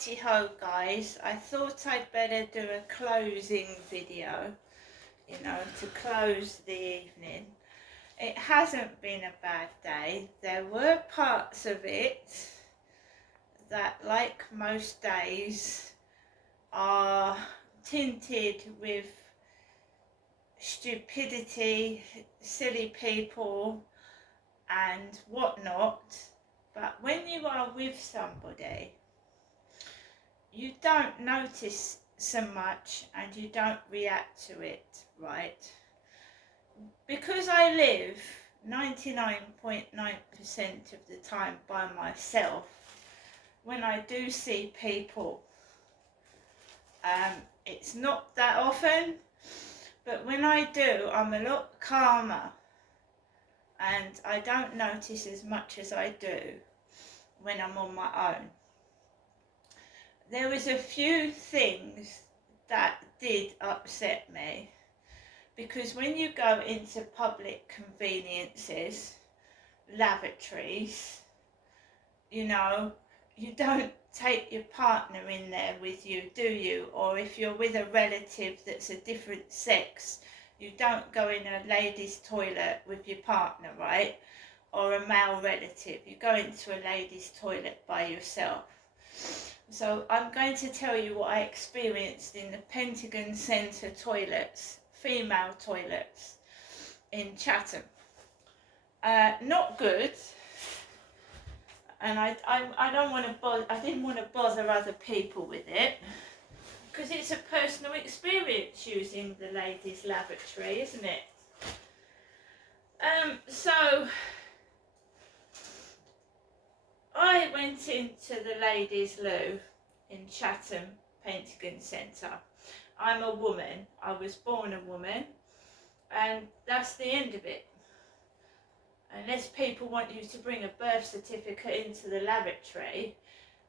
Righty ho guys, I thought I'd better do a closing video, to close the evening. It hasn't been a bad day. There were parts of it that, like most days, are tinted with stupidity, silly people and whatnot. But when you are with somebody, you don't notice so much and you don't react to it, right? Because I live 99.9% of the time by myself, when I do see people, it's not that often, but when I do, I'm a lot calmer and I don't notice as much as I do when I'm on my own. There was a few things that did upset me, because when you go into public conveniences, lavatories, you don't take your partner in there with you, do you? Or if you're with a relative that's a different sex, you don't go in a ladies' toilet with your partner, right? Or a male relative, you go into a ladies' toilet by yourself. So I'm going to tell you what I experienced in the Pentagon Centre toilets, female toilets in Chatham. Not good, and I don't want to bother. I didn't want to bother other people with it because it's a personal experience using the ladies' lavatory, isn't it? So I went into the ladies' loo in Chatham Pentagon Centre. I'm a woman. I was born a woman, and that's the end of it. Unless people want you to bring a birth certificate into the lavatory,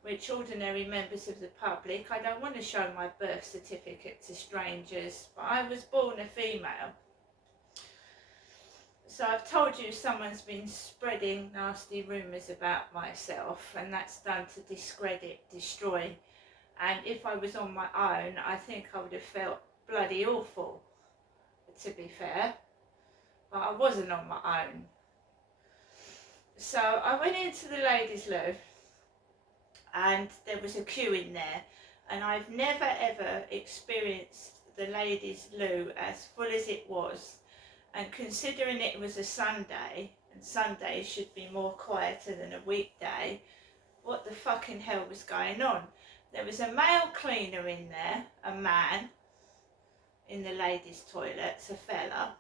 which ordinary members of the public, I don't want to show my birth certificate to strangers, but I was born a female. So I've told you someone's been spreading nasty rumours about myself, and that's done to discredit, destroy. And if I was on my own, I think I would have felt bloody awful, to be fair. But I wasn't on my own. So I went into the ladies' loo, and there was a queue in there. And I've never ever experienced the ladies' loo as full as it was. And considering it was a Sunday, and Sundays should be more quieter than a weekday, what the fucking hell was going on? There was a male cleaner in there, a man, in the ladies' toilets, a fella.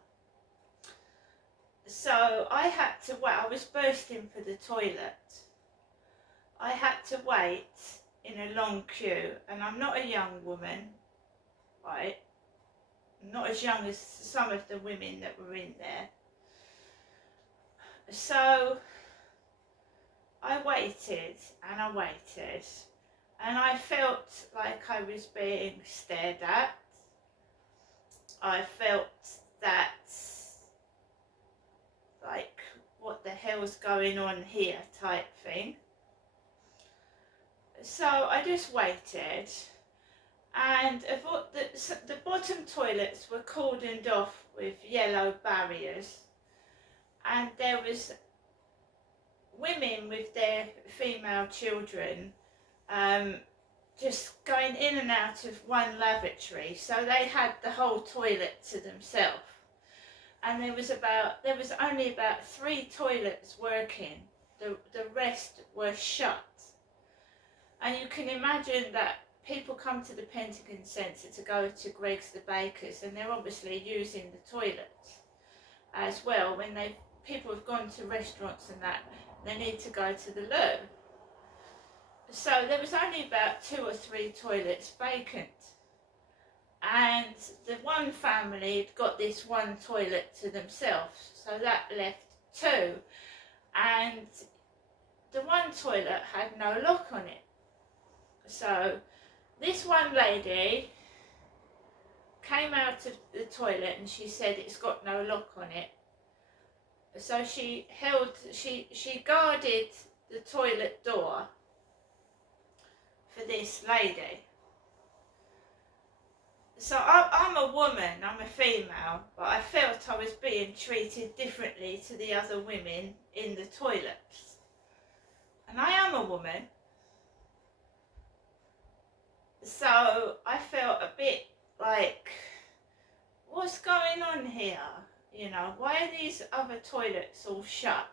So I had to wait. I was bursting for the toilet. I had to wait in a long queue, and I'm not a young woman, right? Not as young as some of the women that were in there. So I waited and I waited, and I felt like I was being stared at. I felt that, like, what the hell's going on here type thing. So I just waited. And the bottom toilets were cordoned off with yellow barriers, and there was women with their female children just going in and out of one lavatory, so they had the whole toilet to themselves. And there was only about 3 toilets working. The rest were shut. And you can imagine that people come to the Pentagon Centre to go to Greggs the Baker's, and they're obviously using the toilets as well. When people have gone to restaurants and that, they need to go to the loo. So there was only about 2 or 3 toilets vacant. And the one family had got this one toilet to themselves, so that left 2. And the one toilet had no lock on it. So this one lady came out of the toilet and she said it's got no lock on it. So she guarded the toilet door for this lady. So I'm a woman, I'm a female, but I felt I was being treated differently to the other women in the toilets. And I am a woman, so I felt a bit like, what's going on here? You know, why are these other toilets all shut?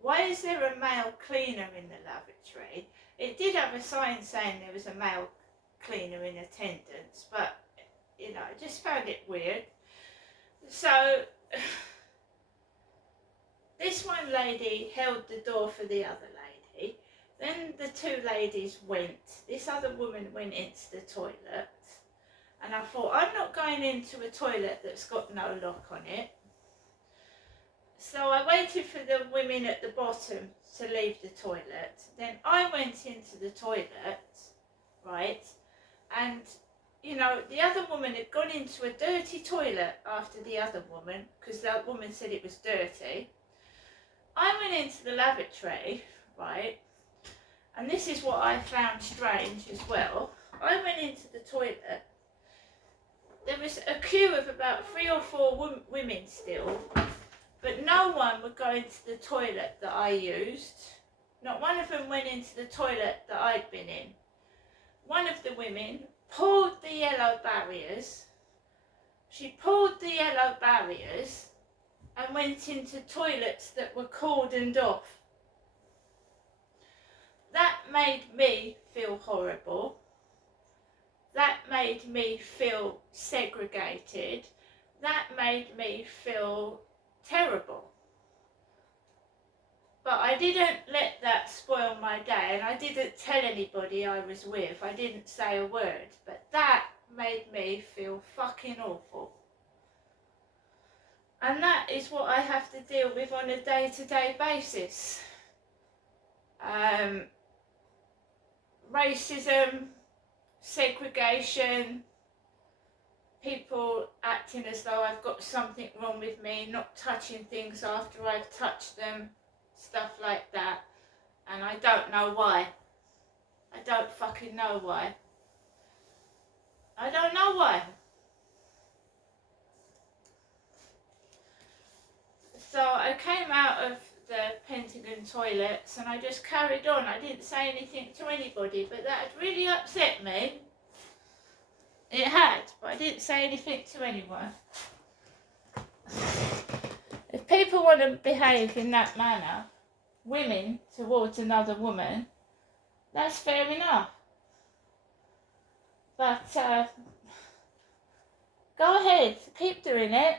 Why is there a male cleaner in the lavatory? It did have a sign saying there was a male cleaner in attendance, but, you know, I just found it weird. So, this one lady held the door for the other lady. Then the two ladies went. This other woman went into the toilet. And I thought, I'm not going into a toilet that's got no lock on it. So I waited for the women at the bottom to leave the toilet. Then I went into the toilet, right? And, you know, the other woman had gone into a dirty toilet after the other woman, because that woman said it was dirty. I went into the lavatory, right? And this is what I found strange as well. I went into the toilet. There was a queue of about 3 or 4 women still, but no one would go into the toilet that I used. Not one of them went into the toilet that I'd been in. One of the women pulled the yellow barriers. She pulled the yellow barriers and went into toilets that were cordoned off. That made me feel horrible. That made me feel segregated. That made me feel terrible. But I didn't let that spoil my day, and I didn't tell anybody I was with. I didn't say a word, but that made me feel fucking awful. And that is what I have to deal with on a day-to-day basis. Racism, segregation, people acting as though I've got something wrong with me, not touching things after I've touched them, stuff like that. And I don't know why. I don't fucking know why. I don't know why. So I came out of the Pentagon toilets and I just carried on. I didn't say anything to anybody, but that had really upset me. It had, but I didn't say anything to anyone. If people want to behave in that manner, women towards another woman, that's fair enough. But go ahead, keep doing it.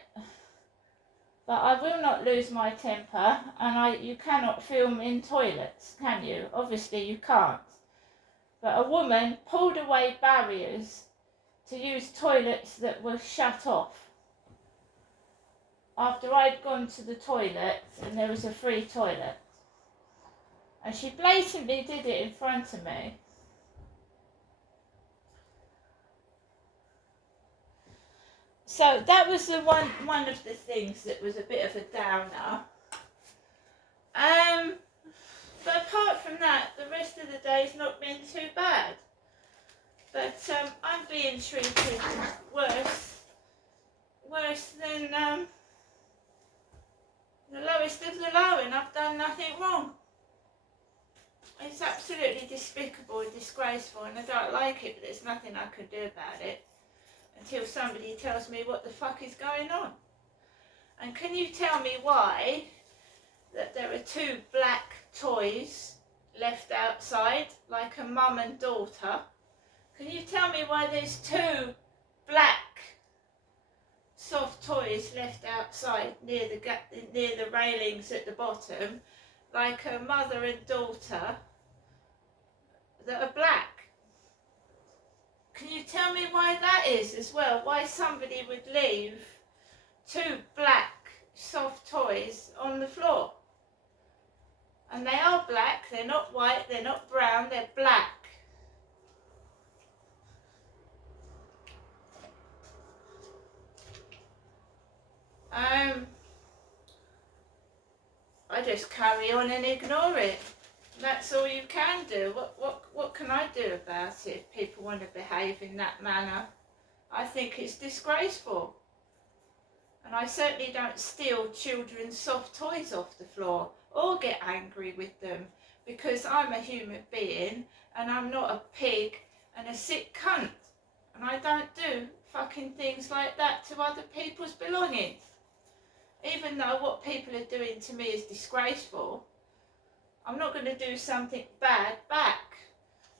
But I will not lose my temper, and you cannot film in toilets, can you? Obviously you can't. But a woman pulled away barriers to use toilets that were shut off after I'd gone to the toilet and there was a free toilet. And she blatantly did it in front of me. So that was the one of the things that was a bit of a downer. But apart from that, the rest of the day's not been too bad. But I'm being treated worse than the lowest of the low, and I've done nothing wrong. It's absolutely despicable and disgraceful, and I don't like it, but there's nothing I can do about it until somebody tells me what the fuck is going on. And can you tell me why that there are 2 black toys left outside, like a mum and daughter? Can you tell me why there's 2 black soft toys left outside near the railings at the bottom, like a mother and daughter that are black? Can you tell me why that is as well? Why somebody would leave 2 black soft toys on the floor? And they are black, they're not white, they're not brown, they're black. I just carry on and ignore it. That's all you can do. What can I do about it if people want to behave in that manner? I think it's disgraceful. And I certainly don't steal children's soft toys off the floor or get angry with them, because I'm a human being and I'm not a pig and a sick cunt. And I don't do fucking things like that to other people's belongings. Even though what people are doing to me is disgraceful, I'm not going to do something bad back,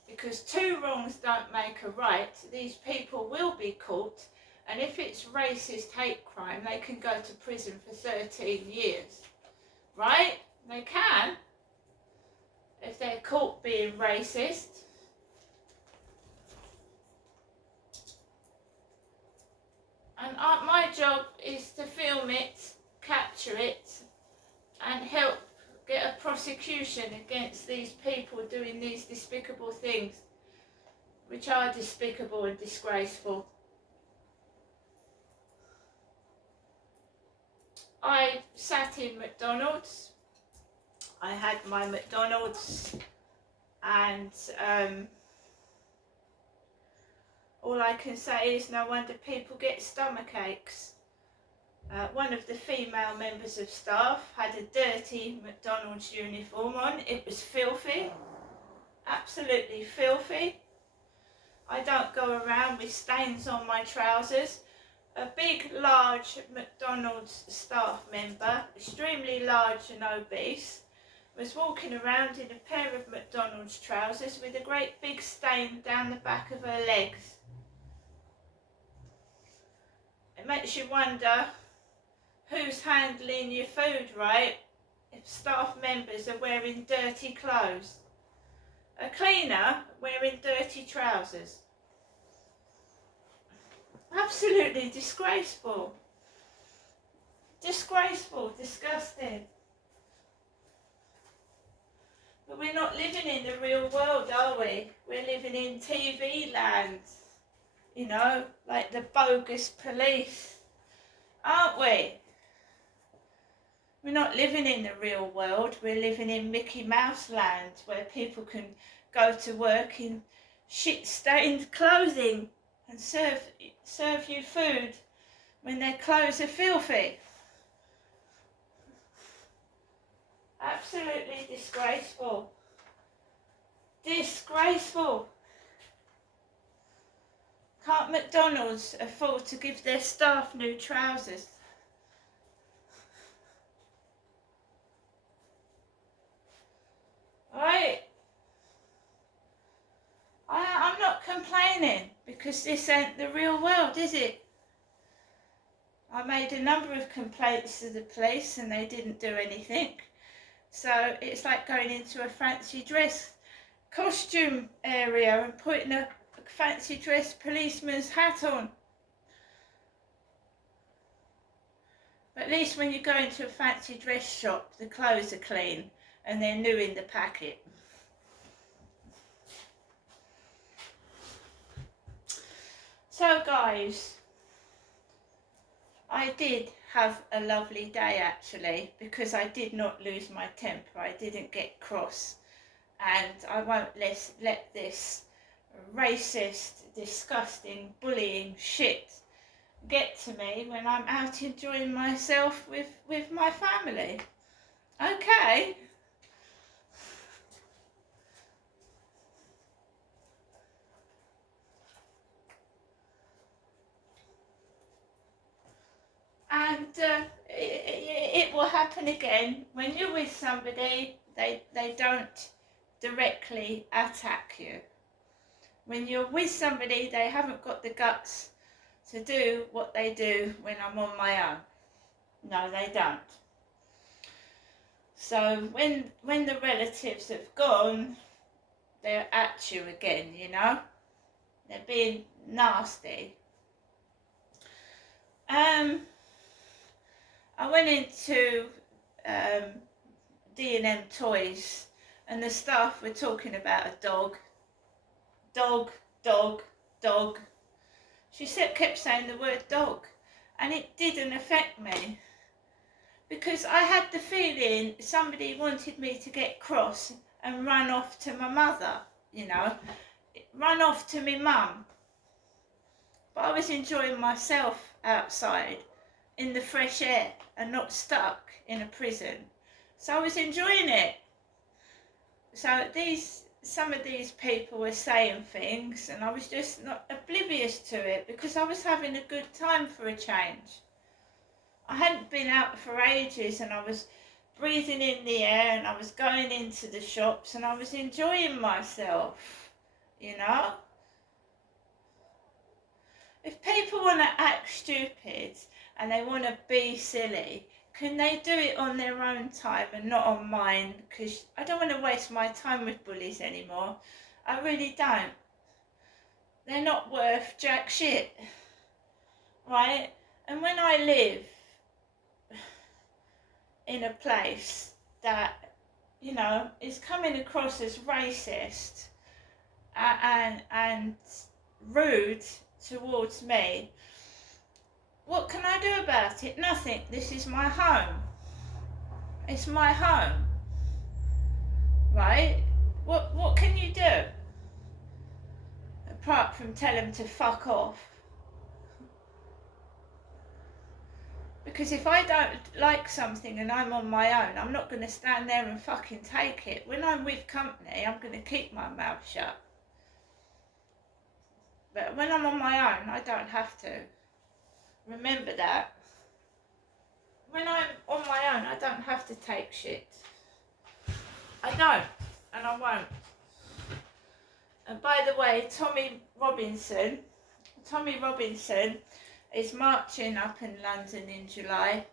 because two wrongs don't make a right. These people will be caught, and if it's racist hate crime, they can go to prison for 13 years. Right? They can, if they're caught being racist. And my job is to film it, capture it, and help get a prosecution against these people doing these despicable things, which are despicable and disgraceful. I sat in McDonald's. I had my McDonald's, and all I can say is no wonder people get stomach aches. One of the female members of staff had a dirty McDonald's uniform on. It was filthy, absolutely filthy. I don't go around with stains on my trousers. A big, large McDonald's staff member, extremely large and obese, was walking around in a pair of McDonald's trousers with a great big stain down the back of her legs. It makes you wonder who's handling your food, right? If staff members are wearing dirty clothes. A cleaner wearing dirty trousers. Absolutely disgraceful. Disgraceful, disgusting. But we're not living in the real world, are we? We're living in TV land. You know, like the bogus police. Aren't we? We're not living in the real world. We're living in Mickey Mouse land, where people can go to work in shit-stained clothing and serve you food when their clothes are filthy. Absolutely disgraceful. Disgraceful. Can't McDonald's afford to give their staff new trousers? Right? I'm not complaining, because this ain't the real world, is it? I made a number of complaints to the police and they didn't do anything. So it's like going into a fancy dress costume area and putting a fancy dress policeman's hat on. But at least when you go into a fancy dress shop, the clothes are clean and they're new in the packet. So guys, I did have a lovely day actually, because I did not lose my temper. I didn't get cross, and I won't let this racist, disgusting, bullying shit get to me when I'm out enjoying myself with my family. Okay? And it will happen again. When you're with somebody, they don't directly attack you. When you're with somebody, they haven't got the guts to do what they do when I'm on my own. No, they don't. So when the relatives have gone, they're at you again, you know? They're being nasty. I went into D&M Toys, and the staff were talking about a dog. Dog, dog, dog. She kept saying the word dog, and it didn't affect me, because I had the feeling somebody wanted me to get cross and run off to my mother, you know, run off to my mum. But I was enjoying myself outside in the fresh air and not stuck in a prison. So I was enjoying it. So some of these people were saying things and I was just not oblivious to it because I was having a good time for a change. I hadn't been out for ages and I was breathing in the air and I was going into the shops and I was enjoying myself, you know. If people want to act stupid and they want to be silly, can they do it on their own time and not on mine? Because I don't want to waste my time with bullies anymore. I really don't. They're not worth jack shit, right? And when I live in a place that, you know, is coming across as racist and rude towards me, what can I do about it? Nothing. This is my home. It's my home, right? What can you do apart from tell them to fuck off? Because if I don't like something and I'm on my own, I'm not going to stand there and fucking take it. When I'm with company, I'm going to keep my mouth shut. But when I'm on my own, I don't have to. Remember that. When I'm on my own, I don't have to take shit. I don't, and I won't. And by the way, Tommy Robinson is marching up in London in July,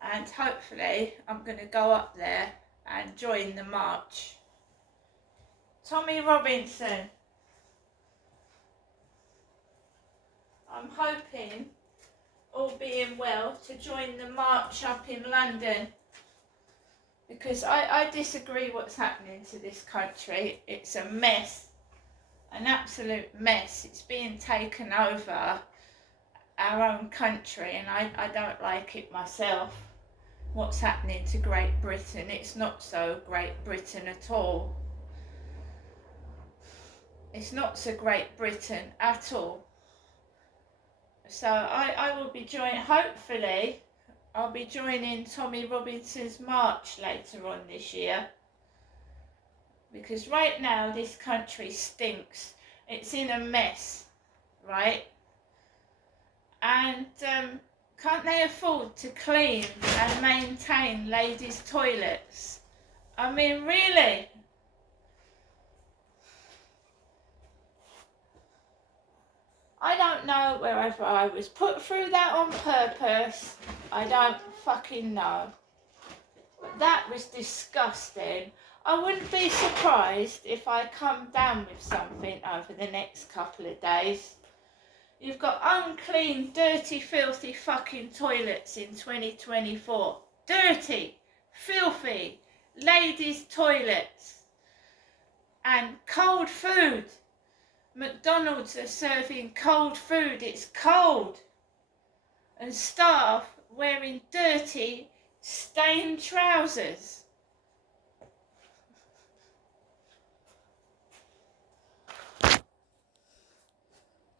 and hopefully I'm going to go up there and join the march. Tommy Robinson. I'm hoping, all being well, to join the march up in London, because I disagree what's happening to this country. It's a mess, an absolute mess. It's being taken over, our own country, and I don't like it myself. What's happening to Great Britain? It's not so Great Britain at all. It's not so Great Britain at all. So I will be hopefully I'll be joining Tommy Robinson's march later on this year, because right now this country stinks. It's in a mess, right? And can't they afford to clean and maintain ladies' toilets? I mean, really? I don't know whether I was put through that on purpose. I don't fucking know. But that was disgusting. I wouldn't be surprised if I come down with something over the next couple of days. You've got unclean, dirty, filthy fucking toilets in 2024. Dirty, filthy, ladies' toilets. And cold food. McDonald's are serving cold food. It's cold. And staff wearing dirty, stained trousers.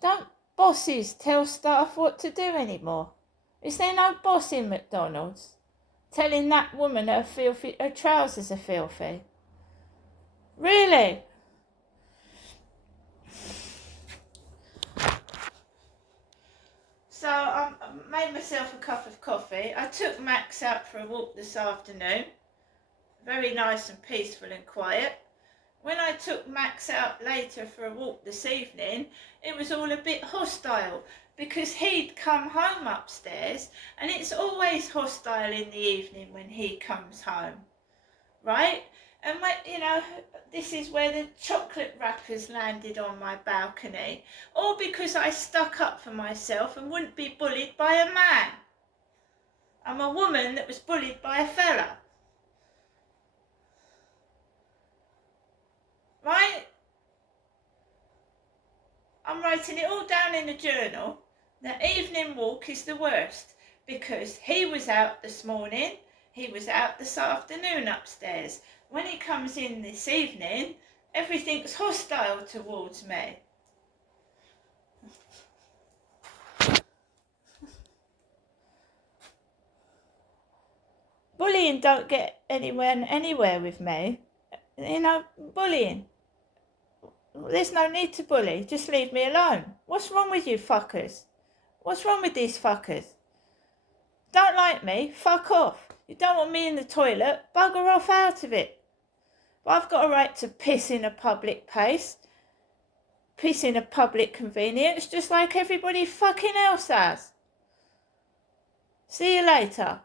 Don't bosses tell staff what to do anymore? Is there no boss in McDonald's telling that woman her trousers are filthy? Really? So I made myself a cup of coffee. I took Max out for a walk this afternoon. Very nice and peaceful and quiet. When I took Max out later for a walk this evening, it was all a bit hostile, because he'd come home upstairs, and it's always hostile in the evening when he comes home, right? And this is where the chocolate wrappers landed on my balcony, all because I stuck up for myself and wouldn't be bullied by a man. I'm a woman that was bullied by a fella. Right? I'm writing it all down in a journal. The evening walk is the worst, because he was out this morning, He was out this afternoon upstairs. When he comes in this evening, everything's hostile towards me. Bullying don't get anywhere with me. You know, bullying. There's no need to bully. Just leave me alone. What's wrong with you fuckers? What's wrong with these fuckers? Don't like me? Fuck off. You don't want me in the toilet? Bugger off out of it. But I've got a right to piss in a public place. Piss in a public convenience, just like everybody fucking else has. See you later.